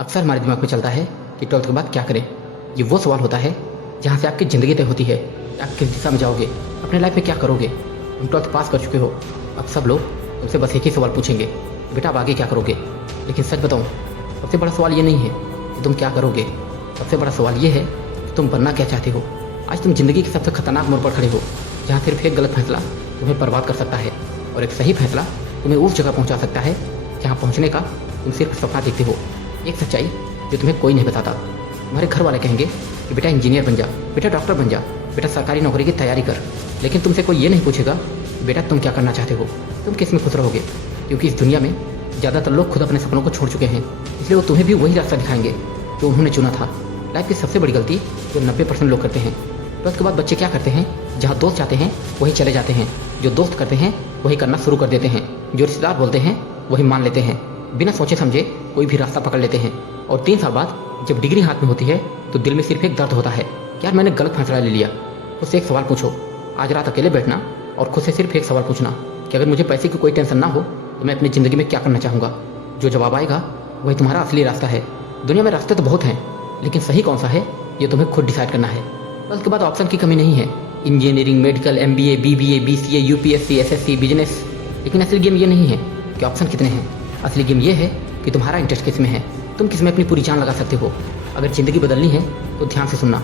अक्सर हमारे दिमाग में चलता है कि 12th के बाद क्या करें। ये वो सवाल होता है जहाँ से आपकी ज़िंदगी तय होती है कि आप किस दिशा में जाओगे, अपने लाइफ में क्या करोगे। तुम 12th पास कर चुके हो, अब सब लोग तुमसे बस एक ही सवाल पूछेंगे, बेटा अब आगे क्या करोगे। लेकिन सच बताऊँ, सबसे बड़ा सवाल ये नहीं है कि तुम क्या करोगे, सबसे बड़ा सवाल ये है कि तुम बनना क्या चाहते हो। आज तुम जिंदगी के सबसे खतरनाक मोड़ पर खड़े हो जहाँ सिर्फ एक गलत फैसला तुम्हें बर्बाद कर सकता है और एक सही फैसला तुम्हें उस जगह पहुँचा सकता है जहाँ पहुँचने का तुम सिर्फ सपना देखते हो। एक सच्चाई जो तुम्हें कोई नहीं बताता। तुम्हारे घर वाले कहेंगे कि बेटा इंजीनियर बन जा, बेटा डॉक्टर बन जा, बेटा सरकारी नौकरी की तैयारी कर। लेकिन तुमसे कोई ये नहीं पूछेगा बेटा तुम क्या करना चाहते हो, तुम किस में खुश रहोगे। क्योंकि इस दुनिया में ज़्यादातर लोग खुद अपने सपनों को छोड़ चुके हैं, इसलिए वो तुम्हें भी वही रास्ता दिखाएंगे जो उन्होंने चुना था। लाइफ की सबसे बड़ी गलती जो 90% लोग करते हैं। तो उसके बाद बच्चे क्या करते हैं, जहाँ दोस्त चाहते हैं वही चले जाते हैं, जो दोस्त करते हैं वही करना शुरू कर देते हैं, जो रिश्तेदार बोलते हैं वही मान लेते हैं, बिना सोचे समझे कोई भी रास्ता पकड़ लेते हैं। और 3 साल बाद जब डिग्री हाथ में होती है तो दिल में सिर्फ एक दर्द होता है कि यार मैंने गलत फैसला ले लिया। खुद से एक सवाल पूछो, आज रात अकेले बैठना और खुद से सिर्फ एक सवाल पूछना कि अगर मुझे पैसे की कोई टेंशन ना हो तो मैं अपनी ज़िंदगी में क्या करना चाहूँगा। जो जवाब आएगा वही तुम्हारा असली रास्ता है। दुनिया में रास्ते तो बहुत हैं, लेकिन सही कौन सा है ये तुम्हें खुद डिसाइड करना है। और उसके बाद ऑप्शन की कमी नहीं है, engineering, medical, MBA, BBA, BCA, UPSC, SSC, business. लेकिन असली गेम ये नहीं है कि ऑप्शन कितने हैं, असली गेम ये है कि तुम्हारा इंटरेस्ट किस में है, तुम किस में अपनी पूरी जान लगा सकते हो। अगर ज़िंदगी बदलनी है तो ध्यान से सुनना।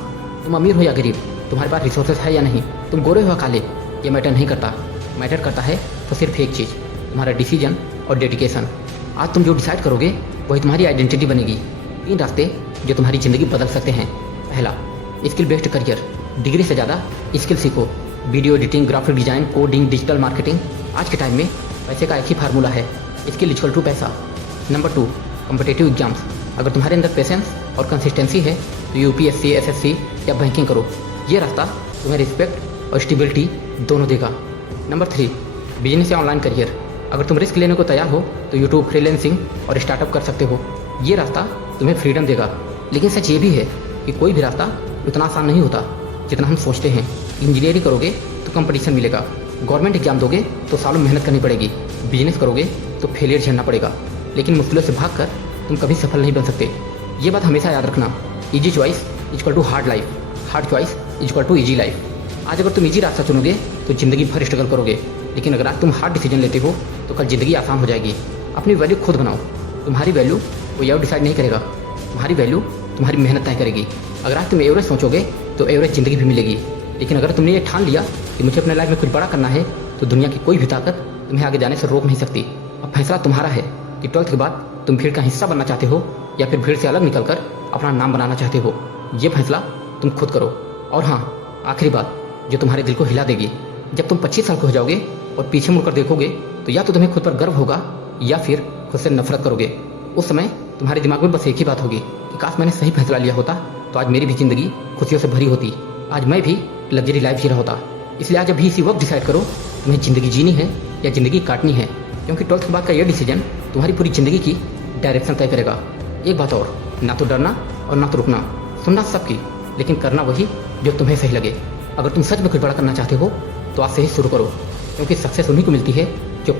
तुम अमीर हो या गरीब, तुम्हारे पास रिसोर्सेज है या नहीं, तुम गोरे हो या काले, ये मैटर नहीं करता। मैटर करता है तो सिर्फ एक चीज़, तुम्हारा डिसीजन और डेडिकेशन। आज तुम जो डिसाइड करोगे वही तुम्हारी आइडेंटिटी बनेगी। 3 रास्ते जो तुम्हारी ज़िंदगी बदल सकते हैं। पहला, स्किल बेस्ड करियर। डिग्री से ज़्यादा स्किल सीखो। Video editing, graphic design, coding, digital marketing. आज के टाइम में पैसे का एक ही फार्मूला है, स्किल इक्वल टू पैसा। Number 2, competitive exams. अगर तुम्हारे अंदर पेशेंस और कंसिस्टेंसी है तो UPSC, SSC या बैंकिंग करो। ये रास्ता तुम्हें रिस्पेक्ट और स्टेबिलिटी दोनों देगा। नंबर 3, बिजनेस या ऑनलाइन करियर। अगर तुम रिस्क लेने को तैयार हो तो यूट्यूब, फ्रीलांसिंग और स्टार्टअप कर सकते हो। ये रास्ता तुम्हें फ्रीडम देगा। लेकिन सच ये भी है कि कोई भी रास्ता उतना आसान नहीं होता जितना हम सोचते हैं। इंजीनियरिंग करोगे तो कंपटीशन मिलेगा, गवर्नमेंट एग्जाम दोगे तो सालों मेहनत करनी पड़ेगी, बिजनेस करोगे तो फेलियर झेलना पड़ेगा। लेकिन मुश्किलों से भागकर तुम कभी सफल नहीं बन सकते। ये बात हमेशा याद रखना। Easy choice equal to hard life, hard choice equal to easy life. आज अगर तुम ईजी रास्ता चुनोगे तो ज़िंदगी भर स्ट्रगल करोगे, लेकिन अगर आज तुम हार्ड डिसीजन लेते हो तो कल ज़िंदगी आसान हो जाएगी। अपनी वैल्यू खुद बनाओ। तुम्हारी वैल्यू कोई और डिसाइड नहीं करेगा, तुम्हारी वैल्यू तुम्हारी मेहनत तय करेगी। अगर आज तुम एवरेज सोचोगे तो एवरेज ज़िंदगी भी मिलेगी। लेकिन अगर तुमने ये ठान लिया कि मुझे अपने लाइफ में कुछ बड़ा करना है तो दुनिया की कोई भी ताकत तुम्हें आगे जाने से रोक नहीं सकती। अब फैसला तुम्हारा है कि 12th के बाद तुम भीड़ का हिस्सा बनना चाहते हो या फिर भीड़ से अलग निकलकर अपना नाम बनाना चाहते हो। ये फैसला तुम खुद करो। और हाँ, आखिरी बात जो तुम्हारे दिल को हिला देगी, जब तुम 25 साल के हो जाओगे और पीछे मुड़कर देखोगे तो या तो तुम्हें खुद पर गर्व होगा या फिर खुद से नफरत करोगे। उस समय तुम्हारे दिमाग में बस एक ही बात होगी कि काश मैंने सही फैसला लिया होता तो आज मेरी भी ज़िंदगी खुशियों से भरी होती, आज मैं भी लग्जरी लाइफ जी रहा होता। इसलिए आज अभी इसी वक्त डिसाइड करो तुम्हें ज़िंदगी जीनी है या ज़िंदगी काटनी है, क्योंकि 12th के बाद का यह डिसीजन तुम्हारी पूरी ज़िंदगी की डायरेक्शन तय करेगा। एक बात और, ना तो डरना और ना तो रुकना। सुनना सबकी, लेकिन करना वही जो तुम्हें सही लगे। अगर तुम सच में कुछ बड़ा करना चाहते हो तो आज से ही शुरू करो, क्योंकि सक्सेस उन्हीं को मिलती है